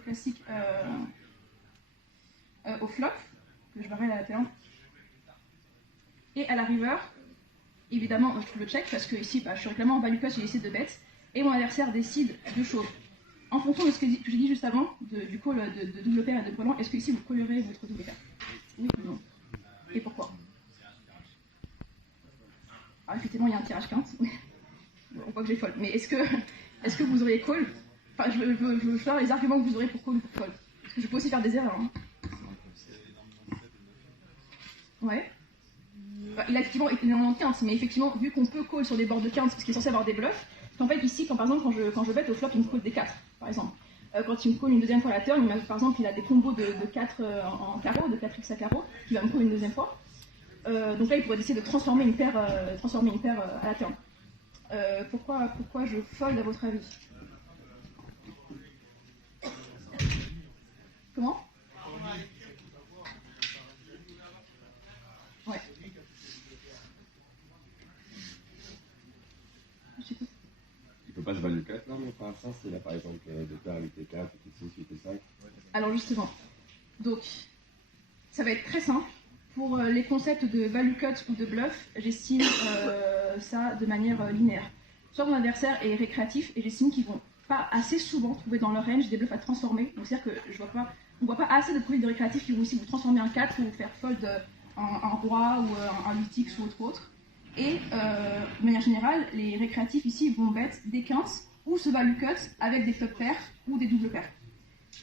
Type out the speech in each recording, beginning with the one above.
classique au flop, que je verrai à la T1. Et à la river, évidemment, je le check parce que ici, je suis réclamant en value cut, j'ai décidé de bet, et mon adversaire décide de chaud. En fonction de ce que j'ai dit juste avant, du call de double paire et de brelan, est-ce que ici vous collerez votre double paire? Oui ou non? Et pourquoi? Alors effectivement, il y a un tirage quinte. On voit que j'ai fold. Mais est-ce que vous auriez call? Enfin, je veux faire les arguments que vous aurez pour call ou pour fold. Parce que je peux aussi faire des erreurs. Hein. Ouais. Il a effectivement énormément de quinte, mais effectivement, vu qu'on peut call sur des bords de quinte, ce qui est censé avoir des bluffs, qu'en fait, ici, par exemple, quand je bet au flop, il me call des 4, par exemple. Quand il me call une deuxième fois la turn, par exemple, il a des combos de 4 en carreau, de 4x à carreau, qui va me call une deuxième fois. Donc là, il pourrait essayer de transformer une paire, à la turn. Pourquoi je fold à votre avis? Comment? Ouais. Il peut pas se value 4 là, mais par ça, s'il a par exemple des paires avec T4, T6, T5. Alors justement, donc ça va être très simple. Pour les concepts de value cut ou de bluff, j'estime ça de manière linéaire. Soit mon adversaire est récréatif et j'estime qu'ils vont pas assez souvent trouver dans leur range des bluffs à transformer. Donc c'est-à-dire que on voit pas assez de profils de récréatifs qui vont aussi vous transformer un 4 ou vous faire fold un roi ou un 8x ou autre. Et de manière générale, les récréatifs ici vont bet des 15 ou se value cut avec des top pairs ou des doubles paires.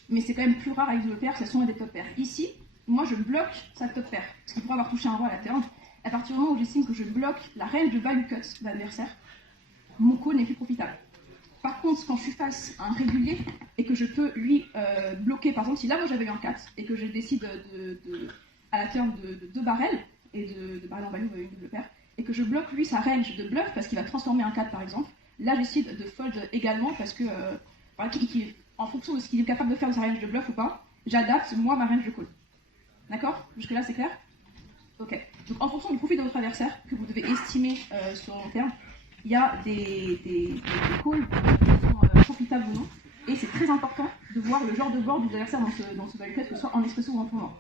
Mais c'est quand même plus rare avec double paires que ça soit des top pairs. Ici, moi je bloque sa top pair, parce qu'il pourrait avoir touché un roi à la turn. À partir du moment où j'estime que je bloque la range de value cut de l'adversaire, mon call n'est plus profitable. Par contre, quand je suis face à un régulier et que je peux lui bloquer, par exemple, si là moi j'avais eu un 4 et que je décide à la turn de 2 barrels, et de barrel en value une double paire, et que je bloque lui sa range de bluff parce qu'il va transformer un 4 par exemple, là j'essaie de fold également parce que, en fonction de ce qu'il est capable de faire de sa range de bluff ou pas, j'adapte moi ma range de call. D'accord? Jusque là c'est clair? Ok. Donc en fonction du profil de votre adversaire, que vous devez estimer sur le long terme, il y a des calls qui sont profitables ou non, et c'est très important de voir le genre de board du adversaire dans ce value cut, que ce soit en espresso ou en tournoi.